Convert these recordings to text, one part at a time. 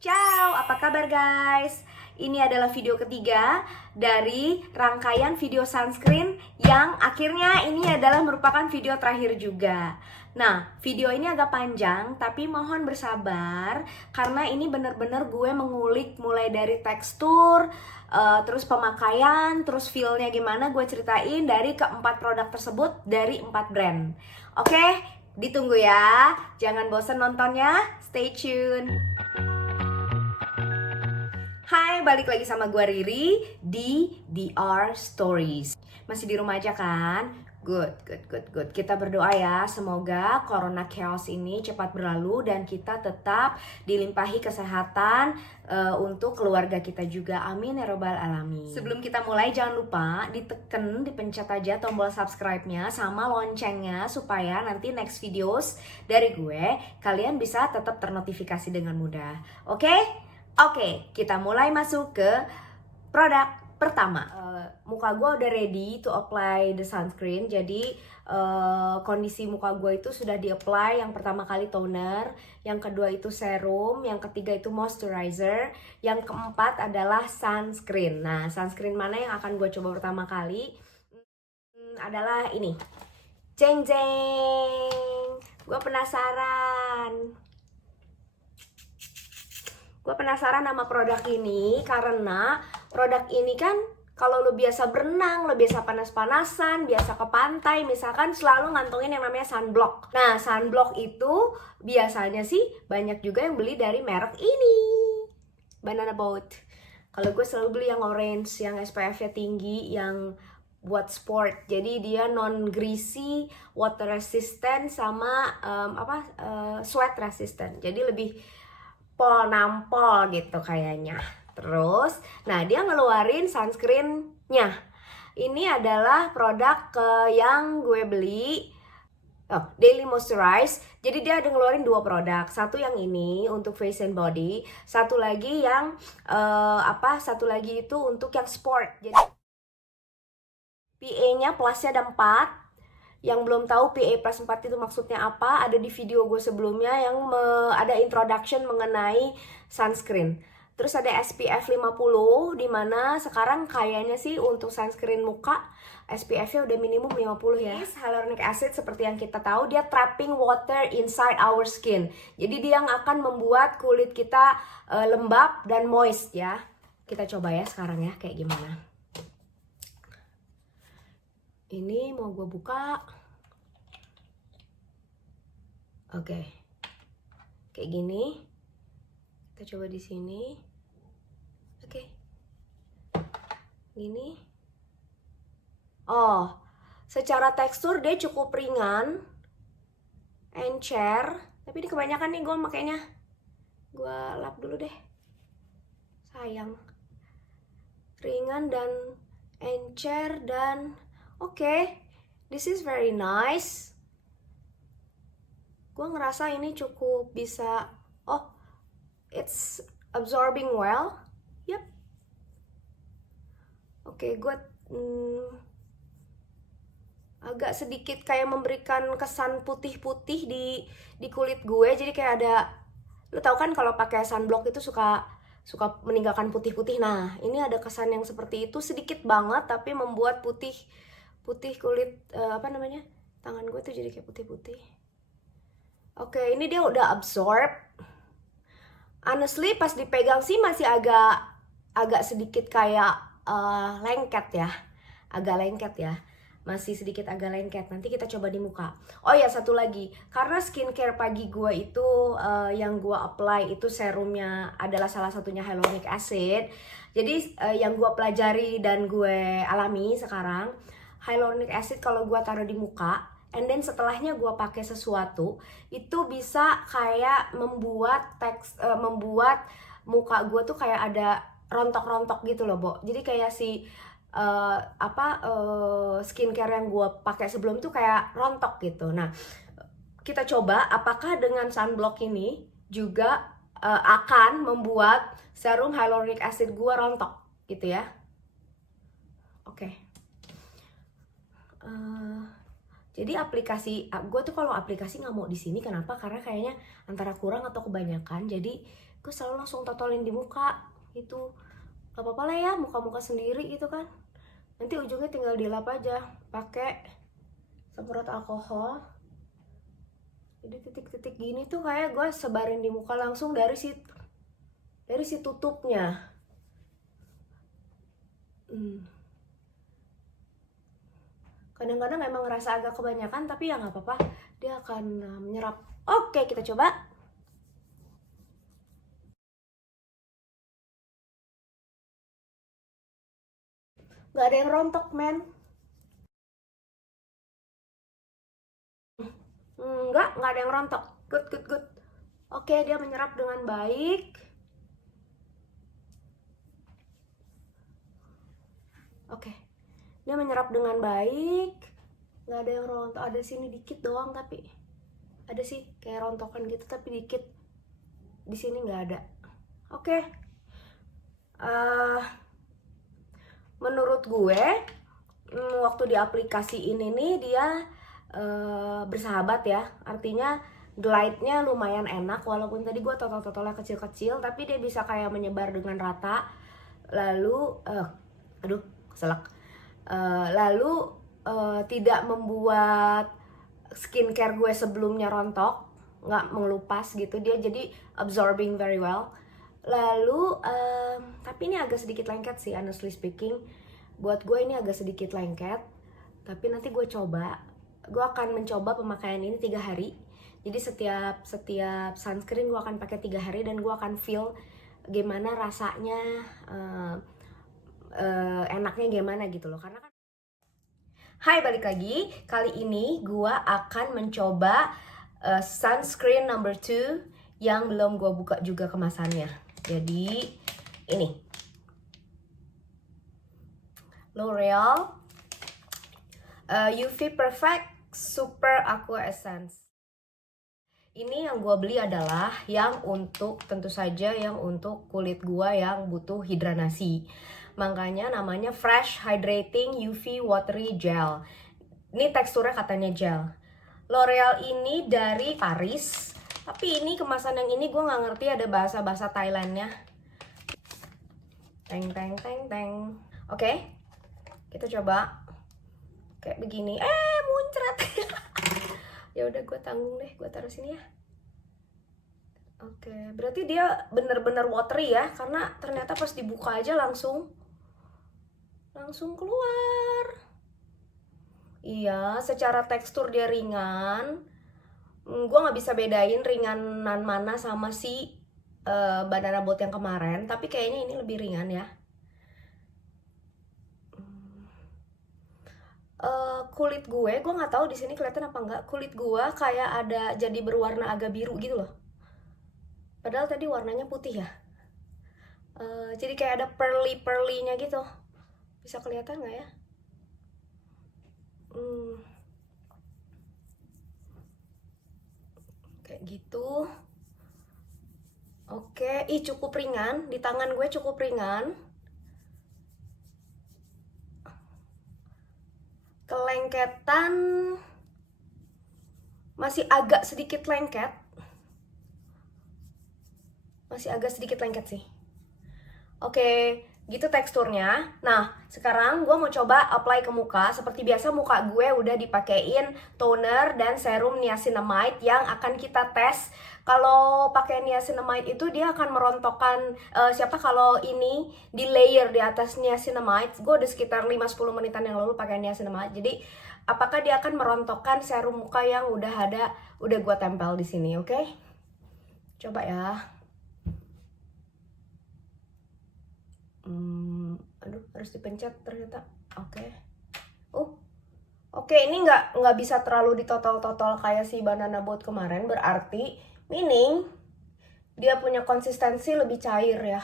Ciao, apa kabar guys? Ini adalah video ketiga dari rangkaian video sunscreen yang akhirnya ini adalah merupakan video terakhir juga. Nah, video ini agak panjang tapi mohon bersabar karena ini bener-bener gue mengulik mulai dari tekstur, terus pemakaian, terus feel-nya gimana gue ceritain dari keempat produk tersebut dari 4 brand. Oke, ditunggu ya. Jangan bosen nontonnya, stay tune. Hai, balik lagi sama gue Riri di DR Stories. Masih di rumah aja kan? Good. Kita berdoa ya, semoga corona chaos ini cepat berlalu dan kita tetap dilimpahi kesehatan untuk keluarga kita juga. Amin ya robbal alamin. Sebelum kita mulai, jangan lupa dipencet aja tombol subscribe-nya sama loncengnya supaya nanti next videos dari gue kalian bisa tetap ternotifikasi dengan mudah. Oke? Oke, kita mulai masuk ke produk pertama. Muka gue udah ready to apply the sunscreen. Jadi kondisi muka gue itu sudah di-apply. Yang pertama kali toner, yang kedua itu serum, yang ketiga itu moisturizer, yang keempat adalah sunscreen. Nah, sunscreen mana yang akan gue coba pertama kali? Adalah ini. Jeng jeng. Gue penasaran. Gue penasaran sama produk ini karena produk ini kan kalau lo biasa berenang, lo biasa panas-panasan, biasa ke pantai, misalkan selalu ngantongin yang namanya sunblock. Nah, sunblock itu biasanya sih banyak juga yang beli dari merek ini, Banana Boat. Kalau gue selalu beli yang orange, yang SPF-nya tinggi, yang buat sport. Jadi dia non greasy, water resistant sama sweat resistant. Jadi lebih nampol gitu kayaknya. Terus, nah dia ngeluarin sunscreen-nya. Ini adalah produk yang gue beli, Daily Moisturize. Jadi dia ada ngeluarin 2 produk. Satu yang ini untuk face and body, satu lagi yang satu lagi itu untuk yang sport. Jadi PA-nya plusnya ada 4. Yang belum tahu PA plus 4 itu maksudnya apa, ada di video gue sebelumnya yang ada introduction mengenai sunscreen. Terus ada SPF 50, dimana sekarang kayaknya sih untuk sunscreen muka SPF-nya udah minimum 50 ya. Hyaluronic acid seperti yang kita tahu, dia trapping water inside our skin. Jadi dia yang akan membuat kulit kita lembab dan moist ya. Kita coba ya sekarang ya kayak gimana. Ini mau gue buka. Oke. Kayak gini. Kita coba di sini. Oke. Gini. Oh, secara tekstur dia cukup ringan. Encer. Tapi ini kebanyakan nih gue makanya. Gue lap dulu deh. Sayang. Ringan dan encer dan oke, this is very nice. Gue ngerasa ini cukup bisa, it's absorbing well. Yep. Oke, gue agak sedikit kayak memberikan kesan putih-putih di kulit gue. Jadi kayak ada, lo tau kan kalau pakai sunblock itu suka meninggalkan putih-putih. Nah, ini ada kesan yang seperti itu sedikit banget, tapi membuat putih kulit tangan gue tuh jadi kayak putih-putih. Oke, ini dia udah absorb. Honestly pas dipegang sih masih agak sedikit kayak lengket ya, agak lengket ya, masih sedikit agak lengket. Nanti kita coba di muka. Oh ya, satu lagi, karena skincare pagi gue itu yang gue apply itu serumnya adalah salah satunya hyaluronic acid. Jadi yang gue pelajari dan gue alami sekarang, hyaluronic acid kalau gue taruh di muka, and then setelahnya gue pakai sesuatu, itu bisa kayak membuat muka gue tuh kayak ada rontok-rontok gitu loh, Bo. Jadi kayak skincare yang gue pakai sebelum tuh kayak rontok gitu. Nah, kita coba apakah dengan sunblock ini juga akan membuat serum hyaluronic acid gue rontok gitu ya. Oke. Jadi aplikasi gue tuh kalau aplikasi nggak mau di sini, kenapa? Karena kayaknya antara kurang atau kebanyakan. Jadi gue selalu langsung totolin di muka gitu. Gak apa-apa lah ya, muka-muka sendiri gitu kan. Nanti ujungnya tinggal dilap aja pakai semprot alkohol. Jadi titik-titik gini tuh kayak gue sebarin di muka langsung dari si tutupnya. Kadang-kadang emang ngerasa agak kebanyakan, tapi ya nggak apa-apa, dia akan menyerap. Oke, kita coba. Nggak ada yang rontok, men. Nggak ada yang rontok. Good. Oke, dia menyerap dengan baik. Oke, dia menyerap dengan baik. Nggak ada yang rontok. Ada sini dikit doang, tapi ada sih kayak rontokan gitu, tapi dikit. Di sini nggak ada. Oke. Menurut gue, waktu di aplikasi ini nih dia bersahabat ya. Artinya glide-nya lumayan enak, walaupun tadi gue totol-totolnya kecil-kecil, tapi dia bisa kayak menyebar dengan rata. Lalu keselak. Lalu tidak membuat skincare gue sebelumnya rontok, nggak mengelupas gitu. Dia jadi absorbing very well. Lalu tapi ini agak sedikit lengket sih, honestly speaking. Buat gue ini agak sedikit lengket, tapi nanti gue akan mencoba pemakaian ini 3 hari. Jadi setiap sunscreen gue akan pakai 3 hari, dan gue akan feel gimana rasanya, enaknya gimana gitu loh. Karena kan, hai, balik lagi. Kali ini gue akan mencoba sunscreen number 2 yang belum gue buka juga kemasannya. Jadi ini L'Oreal UV Perfect Super Aqua Essence. Ini yang gue beli adalah yang untuk, tentu saja yang untuk kulit gue yang butuh hidranasi. Makanya namanya Fresh Hydrating UV Watery Gel. Ini teksturnya katanya gel. L'Oreal ini dari Paris, tapi ini kemasan yang ini gue nggak ngerti ada bahasa Thailandnya. Teng. Oke, kita coba kayak begini. Muncrat. Ya udah, gue tanggung deh, gue taruh sini ya. Oke, berarti dia bener-bener watery ya, karena ternyata pas dibuka aja langsung keluar. Iya, secara tekstur dia ringan. Gue nggak bisa bedain ringanan mana sama si Banana Boat yang kemarin, tapi kayaknya ini lebih ringan ya. Kulit gue nggak tahu di sini kelihatan apa enggak. Kulit gue kayak ada jadi berwarna agak biru gitu loh. Padahal tadi warnanya putih ya. Jadi kayak ada pearly-pearly-nya gitu. Bisa kelihatan nggak ya? Kayak gitu. Oke, cukup ringan. Di tangan gue cukup ringan. Kelengketan masih agak sedikit lengket. Sih. Oke, gitu teksturnya. Nah, sekarang gue mau coba apply ke muka. Seperti biasa, muka gue udah dipakein toner dan serum niacinamide yang akan kita tes. Kalau pakai niacinamide itu dia akan merontokkan, kalau ini di layer di atas niacinamide. Gue udah sekitar 5-10 menitan yang lalu pakai niacinamide. Jadi apakah dia akan merontokkan serum muka yang udah gue tempel di sini, oke? Coba ya. Harus dipencet ternyata. Oke, ini nggak bisa terlalu ditotol-totol kayak si Banana Boat kemarin. Berarti meaning dia punya konsistensi lebih cair ya.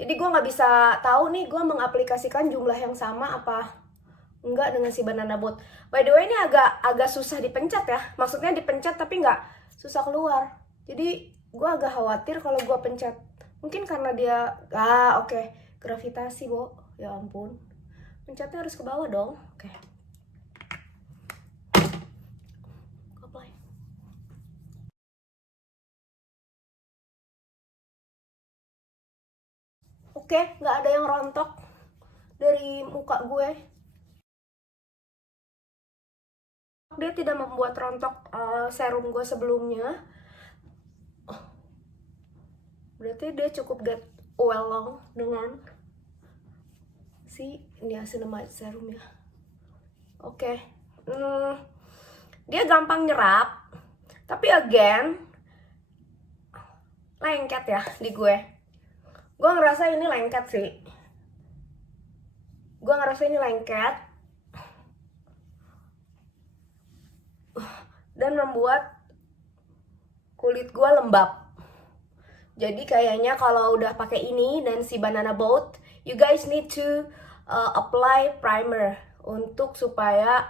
Jadi gue nggak bisa tahu nih gue mengaplikasikan jumlah yang sama apa enggak dengan si Banana Boat. By the way, ini agak susah dipencet ya. Maksudnya dipencet tapi nggak susah keluar. Jadi gue agak khawatir kalau gue pencet. Mungkin karena dia oke. Gravitasi, Bo. Ya ampun. Pencetnya harus ke bawah dong. Oke. apply. Oke, nggak ada yang rontok dari muka gue. Dia tidak membuat rontok serum gue sebelumnya. Berarti dia cukup get well long dengan si niacinamide serum ya. Oke. Dia gampang nyerap, tapi again lengket ya di gue. Gue ngerasa ini lengket sih. Gue ngerasa ini lengket dan membuat kulit gue lembab. Jadi kayaknya kalau udah pakai ini dan si banana boat, you guys need to apply primer untuk supaya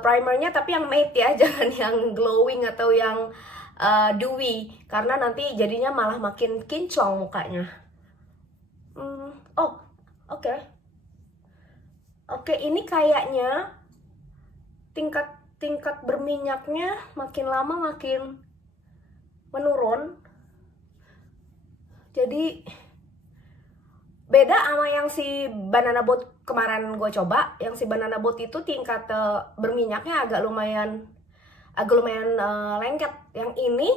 primernya tapi yang matte ya, jangan yang glowing atau yang dewy, karena nanti jadinya malah makin kinclong mukanya. Oke, ini kayaknya tingkat berminyaknya makin lama makin menurun. Jadi beda sama yang si banana boat kemarin gue coba. Yang si banana boat itu tingkat berminyaknya agak lumayan lengket. Yang ini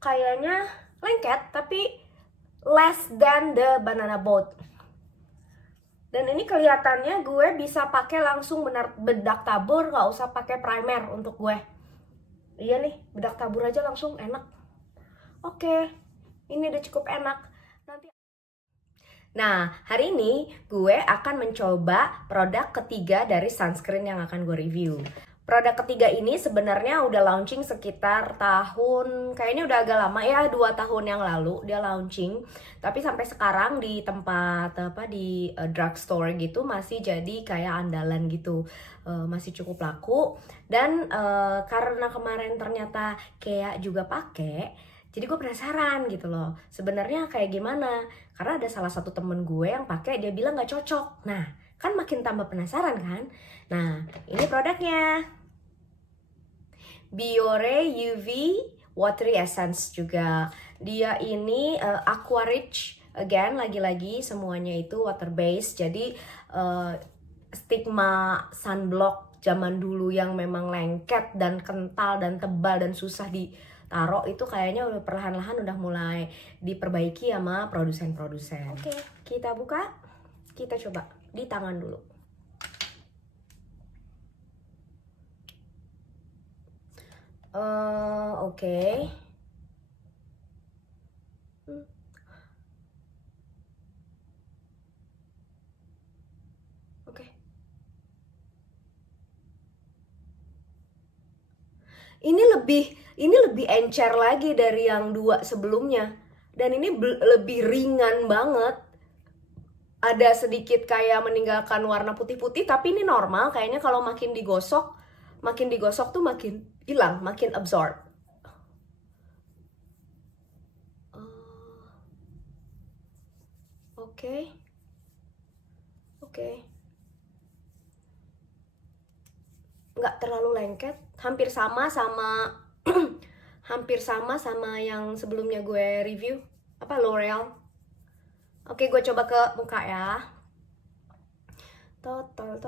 kayaknya lengket tapi less than the banana boat. Dan ini kelihatannya gue bisa pakai langsung bedak tabur, nggak usah pakai primer untuk gue. Iya nih, bedak tabur aja langsung enak. Oke, ini udah cukup enak. Nah, hari ini gue akan mencoba produk ketiga dari sunscreen yang akan gue review. Produk ketiga ini sebenarnya udah launching sekitar kayaknya udah agak lama ya, 2 tahun yang lalu dia launching. Tapi sampai sekarang di tempat di drugstore gitu masih jadi kayak andalan gitu, masih cukup laku. Dan karena kemarin ternyata kayak juga pakai, jadi gue penasaran gitu loh, sebenarnya kayak gimana. Karena ada salah satu temen gue yang pakai, dia bilang nggak cocok. Nah, kan makin tambah penasaran kan. Nah, ini produknya. Biore UV Watery Essence juga. Dia ini Aqua Rich. Again, lagi-lagi semuanya itu water based. Jadi stigma sunblock zaman dulu yang memang lengket dan kental dan tebal dan susah ditaruh itu kayaknya udah perlahan-lahan udah mulai diperbaiki sama produsen-produsen. Oke, kita buka, kita coba di tangan dulu. Oke. Oke. Ini lebih encer lagi dari yang 2 sebelumnya. Dan ini lebih ringan banget. Ada sedikit kayak meninggalkan warna putih-putih, tapi ini normal. Kayaknya kalau makin digosok tuh makin hilang, makin absorb. Oke. Nggak terlalu lengket, hampir sama yang sebelumnya gue review, L'Oreal. Oke, gue coba ke muka ya. Total.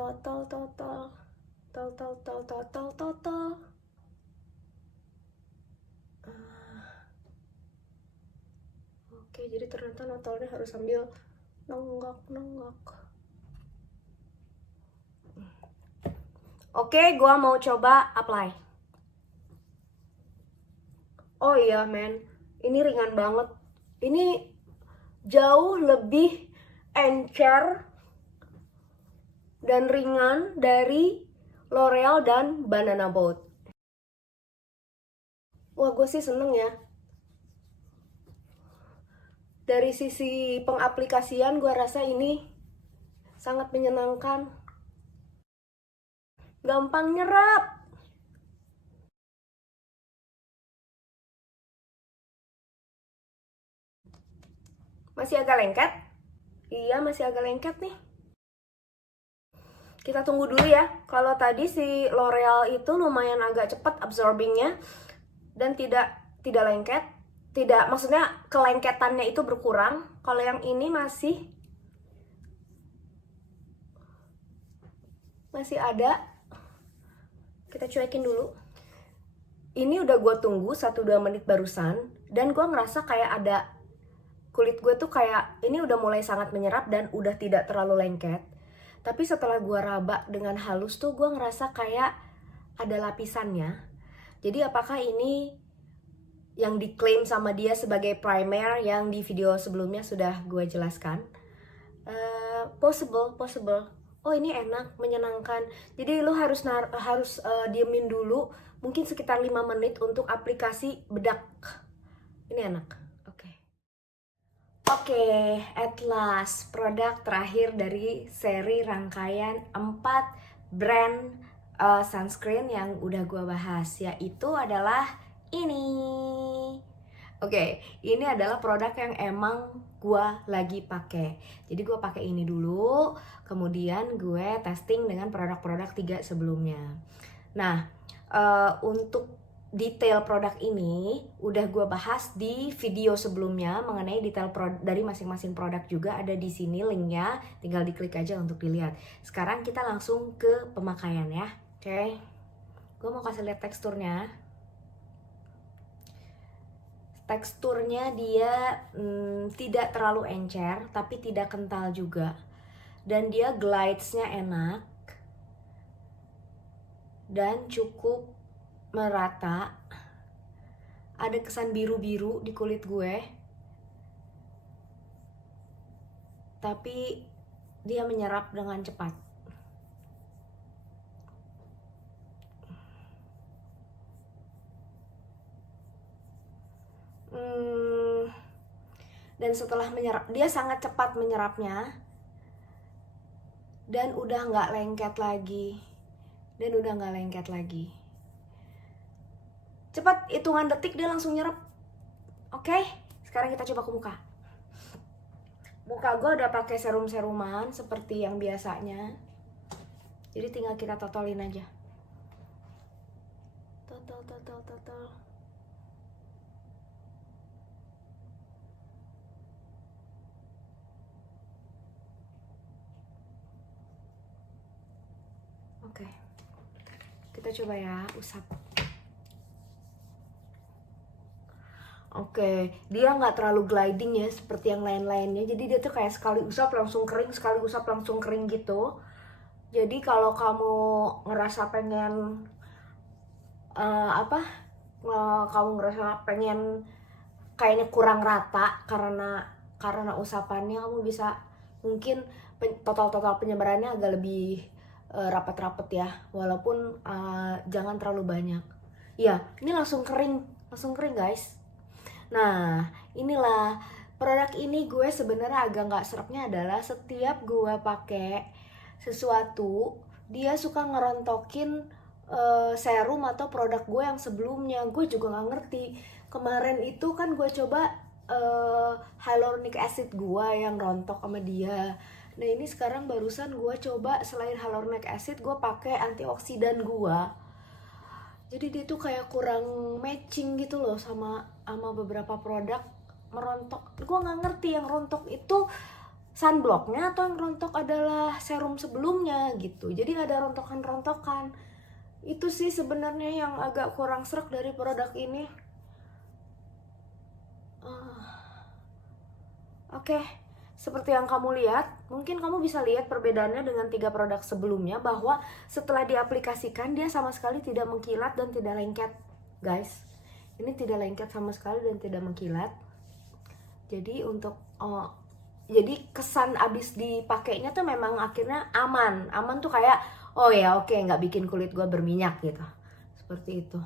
Oke, jadi ternyata notolnya harus sambil nonggok. Oke, gue mau coba apply. Oh iya men, ini ringan banget. Ini jauh lebih encer dan ringan dari L'Oreal dan Banana Boat. Wah, gue sih seneng ya. Dari sisi pengaplikasian gue rasa ini sangat menyenangkan. Gampang nyerap. Masih agak lengket? Iya, masih agak lengket nih. Kita tunggu dulu ya. Kalau tadi si L'Oreal itu lumayan agak cepat absorbingnya dan tidak lengket. Tidak, maksudnya kelengketannya itu berkurang. Kalau yang ini masih ada. Kita cuekin dulu. Ini udah gue tunggu 1-2 menit barusan, dan gue ngerasa kayak ada kulit gue tuh kayak ini udah mulai sangat menyerap dan udah tidak terlalu lengket. Tapi setelah gue raba dengan halus tuh gue ngerasa kayak ada lapisannya. Jadi apakah ini yang diklaim sama dia sebagai primer yang di video sebelumnya sudah gue jelaskan? Possible. Oh ini enak, menyenangkan. Jadi lu harus diemin dulu mungkin sekitar 5 menit untuk aplikasi bedak. Ini enak. Oke, at last, produk terakhir dari seri rangkaian 4 brand sunscreen yang udah gue bahas, yaitu adalah ini. Oke, ini adalah produk yang emang gue lagi pakai. Jadi gue pakai ini dulu, kemudian gue testing dengan produk-produk 3 sebelumnya. Nah, untuk detail produk ini udah gue bahas di video sebelumnya mengenai detail dari masing-masing produk, juga ada di sini linknya, tinggal diklik aja untuk dilihat. Sekarang kita langsung ke pemakaian ya. Oke, gue mau kasih lihat teksturnya. Teksturnya dia tidak terlalu encer tapi tidak kental juga, dan dia glidesnya enak dan cukup merata. Ada kesan biru-biru di kulit gue, tapi dia menyerap dengan cepat. Dan setelah menyerap, dia sangat cepat menyerapnya, dan udah nggak lengket lagi. Cepat, hitungan detik dia langsung nyerap. Oke, sekarang kita coba ke muka. Muka gue udah pakai serum-seruman seperti yang biasanya. Jadi tinggal kita totolin aja. Totol. Oke. Kita coba ya, usap. Oke, dia nggak terlalu gliding ya seperti yang lain-lainnya. Jadi dia tuh kayak sekali usap langsung kering, sekali usap langsung kering gitu. Jadi kalau kamu ngerasa pengen kamu ngerasa pengen kayaknya kurang rata karena usapannya, kamu bisa mungkin total penyebarannya agak lebih rapat-rapat ya, walaupun jangan terlalu banyak. Ya, ini langsung kering guys. Nah, inilah produk ini. Gue sebenarnya agak nggak serapnya adalah setiap gue pakai sesuatu, dia suka ngerontokin serum atau produk gue yang sebelumnya. Gue juga nggak ngerti. Kemarin itu kan gue coba hyaluronic acid gue yang rontok sama dia. Nah ini sekarang barusan gue coba selain hyaluronic acid, gue pakai antioksidan gue. Jadi dia tuh kayak kurang matching gitu loh sama beberapa produk merontok. Gue nggak ngerti yang rontok itu sunblocknya atau yang rontok adalah serum sebelumnya gitu. Jadi ada rontokan-rontokan. Itu sih sebenarnya yang agak kurang serak dari produk ini. Oke. Seperti yang kamu lihat, mungkin kamu bisa lihat perbedaannya dengan 3 produk sebelumnya, bahwa setelah diaplikasikan dia sama sekali tidak mengkilat dan tidak lengket, guys. Ini tidak lengket sama sekali dan tidak mengkilat. Jadi jadi kesan abis dipakainya tuh memang akhirnya aman tuh kayak oh ya oke, nggak bikin kulit gue berminyak gitu, seperti itu.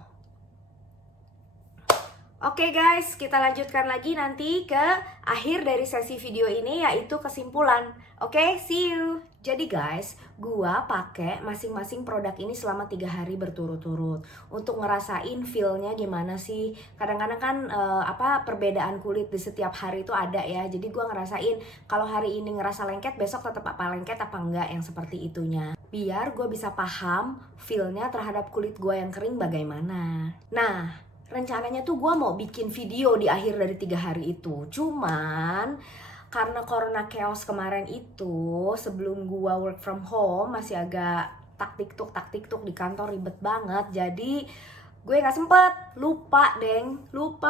Oke guys, kita lanjutkan lagi nanti ke akhir dari sesi video ini, yaitu kesimpulan. Oke, see you. Jadi guys, gua pakai masing-masing produk ini selama 3 hari berturut-turut untuk ngerasain feel-nya gimana sih. Kadang-kadang kan perbedaan kulit di setiap hari itu ada ya. Jadi gua ngerasain kalau hari ini ngerasa lengket, besok tetap apa lengket apa enggak, yang seperti itunya. Biar gue bisa paham feel-nya terhadap kulit gue yang kering bagaimana. Nah, rencananya tuh gue mau bikin video di akhir dari 3 hari itu. Cuman karena corona chaos kemarin itu, sebelum gua work from home masih agak tak tiktuk di kantor, ribet banget. Jadi gue nggak sempet, lupa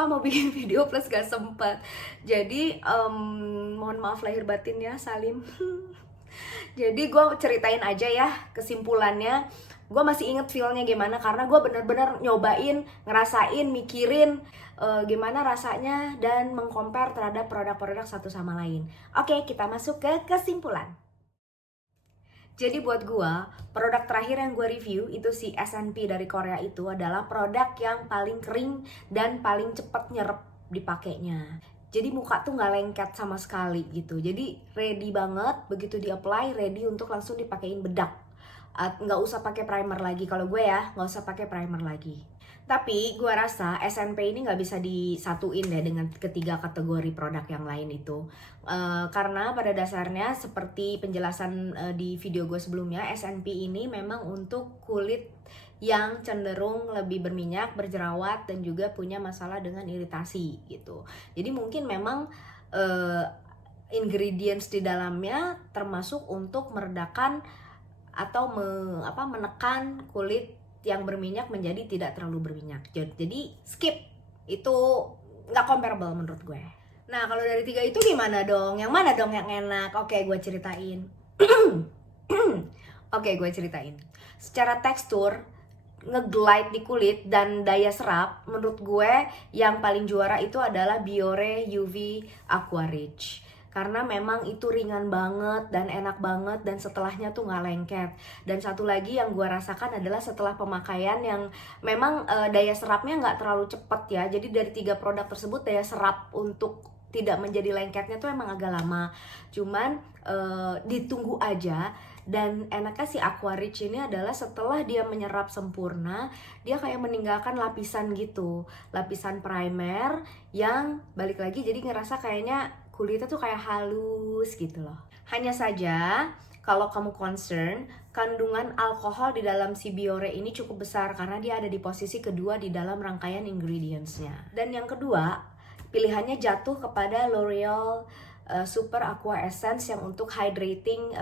mau bikin video plus gak sempet. Jadi mohon maaf lahir batin ya Salim. Jadi gue ceritain aja ya kesimpulannya. Gue masih inget feelnya gimana karena gue bener-bener nyobain, ngerasain, mikirin gimana rasanya dan mengcompare terhadap produk-produk satu sama lain. Oke, kita masuk ke kesimpulan. Jadi buat gue, produk terakhir yang gue review itu si SNP dari Korea itu adalah produk yang paling kering dan paling cepat nyerep dipakainya. Jadi muka tuh nggak lengket sama sekali gitu. Jadi ready banget, begitu di apply ready untuk langsung dipakein bedak. Nggak usah pakai primer lagi. Kalau gue ya nggak usah pakai primer lagi. Tapi gue rasa SNP ini nggak bisa disatuin deh dengan ketiga kategori produk yang lain itu. Karena pada dasarnya seperti penjelasan di video gue sebelumnya, SNP ini memang untuk kulit yang cenderung lebih berminyak, berjerawat, dan juga punya masalah dengan iritasi gitu. Jadi mungkin memang ingredients di dalamnya termasuk untuk meredakan atau menekan kulit yang berminyak menjadi tidak terlalu berminyak. Jadi skip, itu nggak comparable menurut gue. Nah kalau dari 3 itu gimana dong? Yang mana dong yang enak? Oke, gue ceritain. Secara tekstur, nge-glide di kulit dan daya serap, menurut gue yang paling juara itu adalah Biore UV Aqua Rich. Karena memang itu ringan banget dan enak banget dan setelahnya tuh gak lengket. Dan satu lagi yang gue rasakan adalah setelah pemakaian yang memang daya serapnya gak terlalu cepet ya. Jadi dari 3 produk tersebut daya serap untuk tidak menjadi lengketnya tuh emang agak lama. Cuman ditunggu aja. Dan enaknya si Aqua Rich ini adalah setelah dia menyerap sempurna, dia kayak meninggalkan lapisan gitu, lapisan primer yang balik lagi jadi ngerasa kayaknya kulitnya tuh kayak halus gitu loh. Hanya saja kalau kamu concern, kandungan alkohol di dalam si Biore ini cukup besar karena dia ada di posisi kedua di dalam rangkaian ingredientsnya. Dan yang kedua, pilihannya jatuh kepada L'Oreal Super Aqua Essence yang untuk hydrating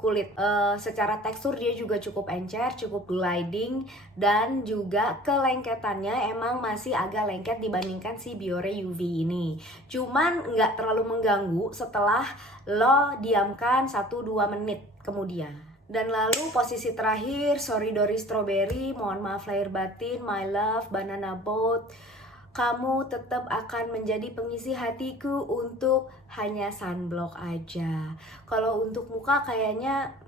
kulit. Secara tekstur dia juga cukup encer, cukup gliding, dan juga kelengketannya emang masih agak lengket dibandingkan si Biore UV ini. Cuman nggak terlalu mengganggu setelah lo diamkan 1-2 menit kemudian. Dan lalu posisi terakhir, Sorry Dory Strawberry, mohon maaf lahir batin, My Love Banana Boat. Kamu tetap akan menjadi pengisi hatiku untuk hanya sunblock aja. Kalau untuk muka kayaknya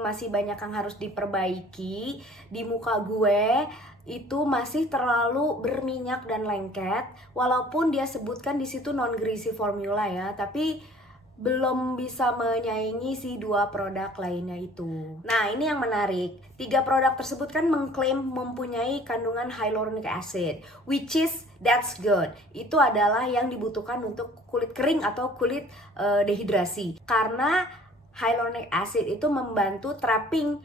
masih banyak yang harus diperbaiki. Di muka gue itu masih terlalu berminyak dan lengket. Walaupun dia sebutkan di situ non greasy formula ya, tapi belum bisa menyaingi si 2 produk lainnya itu. Nah ini yang menarik, 3 produk tersebut kan mengklaim mempunyai kandungan hyaluronic acid, which is that's good. Itu adalah yang dibutuhkan untuk kulit kering atau kulit dehidrasi. Karena hyaluronic acid itu membantu trapping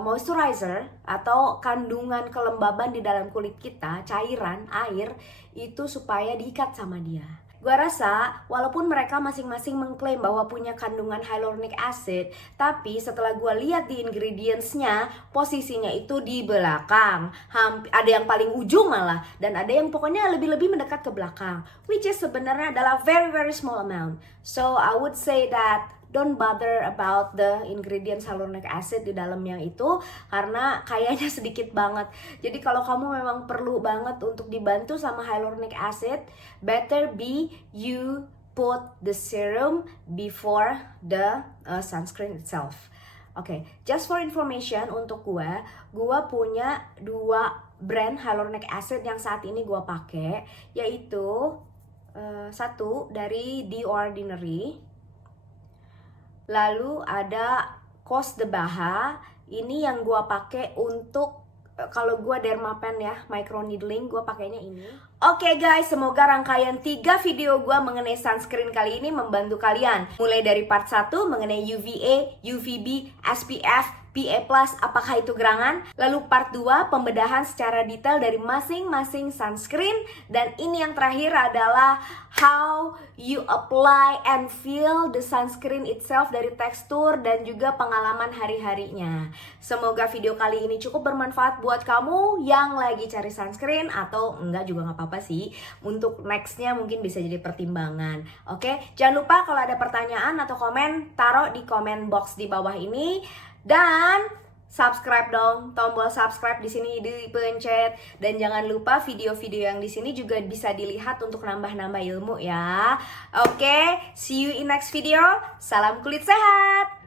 moisturizer atau kandungan kelembaban di dalam kulit kita, cairan, air, itu supaya diikat sama dia. Gua rasa walaupun mereka masing-masing mengklaim bahwa punya kandungan hyaluronic acid, tapi setelah gua lihat di ingredientsnya, posisinya itu di belakang. Ada yang paling ujung malah, dan ada yang pokoknya lebih-lebih mendekat ke belakang, which is sebenarnya adalah very small amount. So I would say that don't bother about the ingredients hyaluronic acid di dalamnya itu karena kayaknya sedikit banget. Jadi kalau kamu memang perlu banget untuk dibantu sama hyaluronic acid, better be you put the serum before the sunscreen itself. Oke, just for information untuk gue punya 2 brand hyaluronic acid yang saat ini gue pakai, yaitu satu dari The Ordinary. Lalu ada Cos de Baha. Ini yang gua pakai untuk kalau gua dermapen ya, microneedling, gua pakainya ini. Oke guys, semoga rangkaian 3 video gua mengenai sunscreen kali ini membantu kalian. Mulai dari part 1 mengenai UVA, UVB, SPF, PA+, apakah itu gerangan? Lalu part 2 pembedahan secara detail dari masing-masing sunscreen. Dan ini yang terakhir adalah how you apply and feel the sunscreen itself, dari tekstur dan juga pengalaman hari-harinya. Semoga video kali ini cukup bermanfaat buat kamu yang lagi cari sunscreen, atau enggak juga nggak apa-apa sih. Untuk nextnya mungkin bisa jadi pertimbangan. Oke, jangan lupa kalau ada pertanyaan atau komen, taruh di komen box di bawah ini. Dan subscribe dong, tombol subscribe di sini dipencet, dan jangan lupa video-video yang di sini juga bisa dilihat untuk nambah-nambah ilmu ya. Oke, see you in next video. Salam kulit sehat.